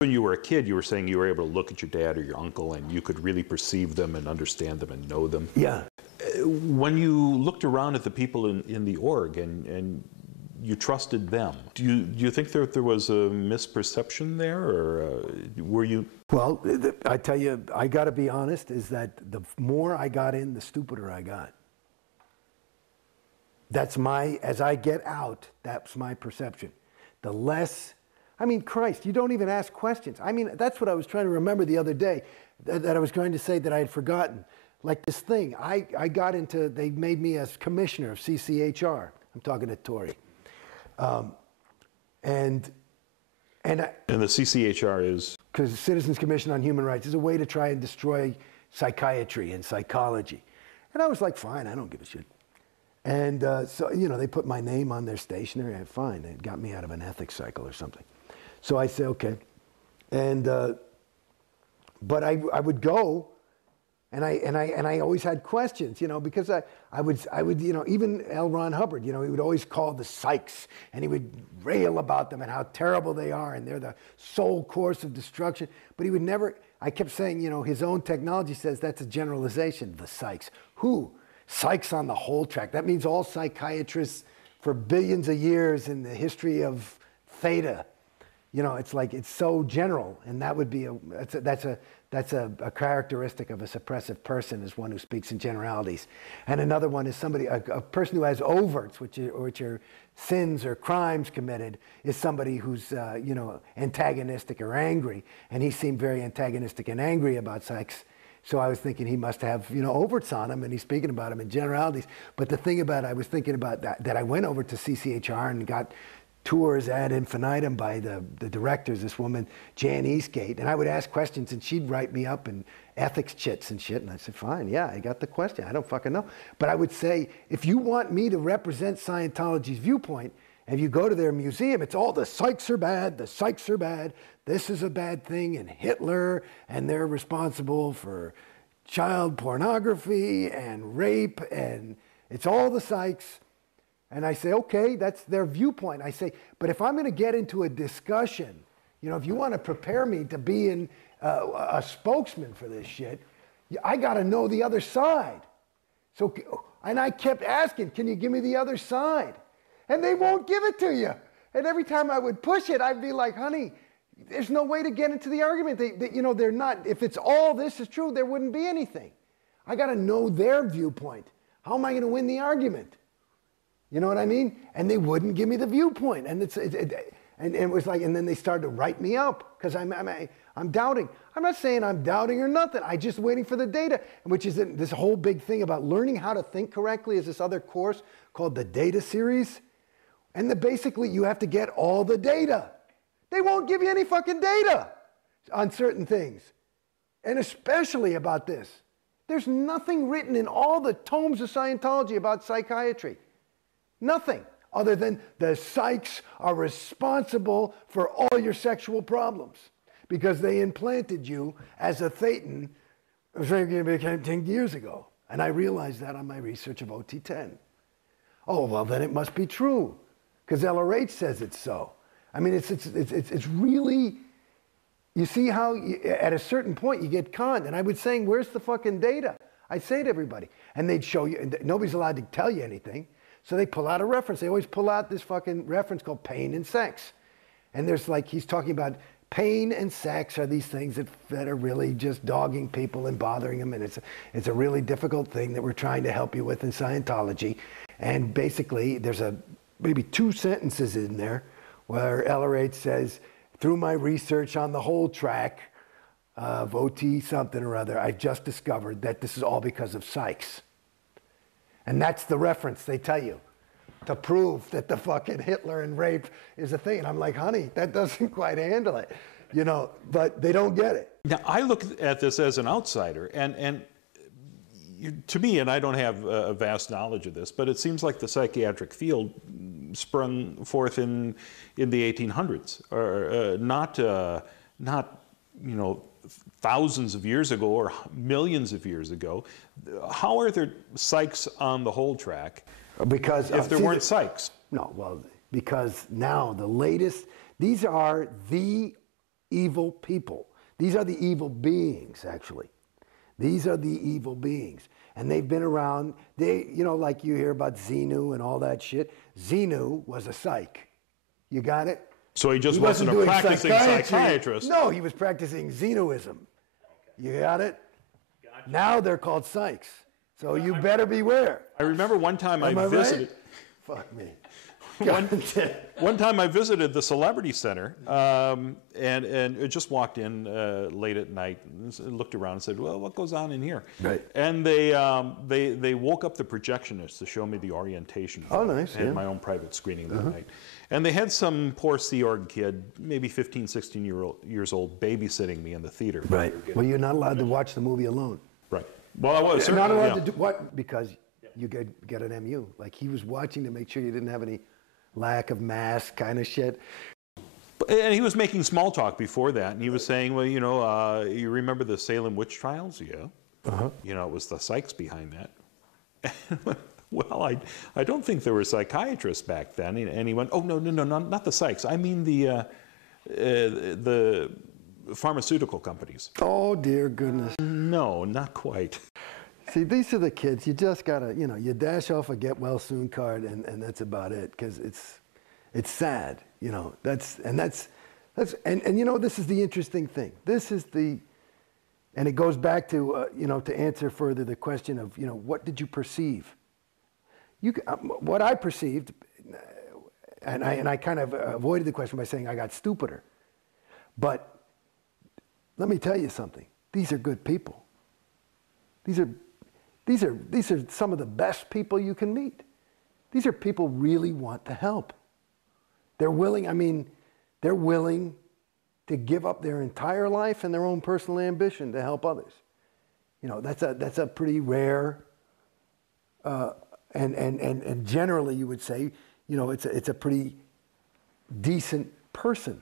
When you were a kid, you were saying you were able to look at your dad or your uncle and you could really perceive them and understand them and know them. Yeah. When you looked around at the people in the org and you trusted them, do you think there was a misperception there, or were you? Well, I tell you, I got to be honest, is that the more I got in, the stupider I got. That's as I get out, that's my perception. The less, I mean, Christ, you don't even ask questions. I mean, that's what I was trying to remember the other day, that I was trying to say that I had forgotten. Like this thing, I got into, they made me as commissioner of CCHR. I'm talking to Tory. And the CCHR is? Because Citizens Commission on Human Rights is a way to try and destroy psychiatry and psychology. And I was like, fine, I don't give a shit. And so, you know, they put my name on their stationery. Fine, it got me out of an ethics cycle or something. So I said, okay. And, but I would go, and I always had questions, you know, because I would, you know, even L. Ron Hubbard, you know, he would always call the psychs, and he would rail about them and how terrible they are, and they're the sole course of destruction. But he would never, I kept saying, you know, his own technology says that's a generalization, the psychs. Who? Psychs on the whole track. That means all psychiatrists for billions of years in the history of theta. You know, it's like, it's so general, and that would be that's a characteristic of a suppressive person, is one who speaks in generalities. And another one is somebody, a person who has overts, which are sins or crimes committed, is somebody who's, you know, antagonistic or angry. And he seemed very antagonistic and angry about psychs. So I was thinking he must have, you know, overts on him, and he's speaking about him in generalities. But the thing about, I was thinking about that I went over to CCHR and got tours ad infinitum by the directors, this woman, Jan Eastgate, and I would ask questions, and she'd write me up in ethics chits and shit, and I said, fine, yeah, I got the question, I don't fucking know. But I would say, if you want me to represent Scientology's viewpoint, and if you go to their museum, it's all the psychs are bad, the psychs are bad, this is a bad thing, and Hitler, and they're responsible for child pornography and rape, and it's all the psychs. And I say, okay, that's their viewpoint. I say, but if I'm going to get into a discussion, you know, if you want to prepare me to be a spokesman for this shit, I got to know the other side. So, and I kept asking, can you give me the other side? And they won't give it to you. And every time I would push it, I'd be like, honey, there's no way to get into the argument. They, you know, they're not, if it's all this is true, there wouldn't be anything. I got to know their viewpoint. How am I going to win the argument? You know what I mean? And they wouldn't give me the viewpoint. And it was like, and then they started to write me up because I'm doubting. I'm not saying I'm doubting or nothing. I'm just waiting for the data, which is this whole big thing about learning how to think correctly is this other course called the Data Series. And basically you have to get all the data. They won't give you any fucking data on certain things. And especially about this. There's nothing written in all the tomes of Scientology about psychiatry. Nothing other than the psychs are responsible for all your sexual problems because they implanted you as a thetan 10 years ago. And I realized that on my research of OT10. Oh, well, then it must be true because LRH says it's so. I mean, it's really, you see how at a certain point you get conned. And I was saying, where's the fucking data? I'd say to everybody. And they'd show you, and nobody's allowed to tell you anything. So they pull out a reference. They always pull out this fucking reference called pain and sex. And there's like, he's talking about pain and sex are these things that are really just dogging people and bothering them. And it's a really difficult thing that we're trying to help you with in Scientology. And basically, there's maybe 2 sentences in there where LRH says, through my research on the whole track of OT something or other, I've just discovered that this is all because of psychs. And that's the reference they tell you to prove that the fucking Hitler and rape is a thing. And I'm like, honey, that doesn't quite handle it, you know, but they don't get it. Now, I look at this as an outsider, and to me, and I don't have a vast knowledge of this, but it seems like the psychiatric field sprung forth in the 1800s, or not, you know, thousands of years ago or millions of years ago. How are there psychs on the whole track? Because if there weren't psychs? No, well, because now the latest, these are the evil people. These are the evil beings, actually. These are the evil beings. And they've been around. They, you know, like you hear about Xenu and all that shit. Xenu was a psych. You got it? So he just wasn't a practicing psychiatrist. No, he was practicing Xenuism. You got it? Gotcha. Now they're called psychs. So you better beware. I remember one time I visited. Right? Fuck me. One time I visited the Celebrity Center and it just walked in late at night and looked around and said, well, what goes on in here? Right. And they woke up the projectionist to show me the orientation. Oh, nice. I had my own private screening that night. And they had some poor Sea Org kid, maybe 15, 16 years old, babysitting me in the theater. Right. Well, you're not allowed to watch the movie alone. Right. Well, I was not allowed to do what? Because you get an MU. Like he was watching to make sure you didn't have any lack of mask kind of shit. And he was making small talk before that, and he was saying, well, you know, you remember the Salem witch trials? Yeah. You know, it was the psychs behind that. Well, I don't think there were psychiatrists back then. And he went, oh, no, not the psychs. I mean the pharmaceutical companies. Oh, dear goodness. No, not quite. See, these are the kids. You just gotta, you know, you dash off a get well soon card, and that's about it. Because it's sad, you know. And you know, this is the interesting thing. And it goes back to you know, to answer further the question of, you know, what did you perceive? What I perceived, and I kind of avoided the question by saying I got stupider. But let me tell you something. These are good people. These are some of the best people you can meet. These are people who really want to help. They're willing to give up their entire life and their own personal ambition to help others. You know, that's a pretty rare, and generally you would say, you know, it's a pretty decent person.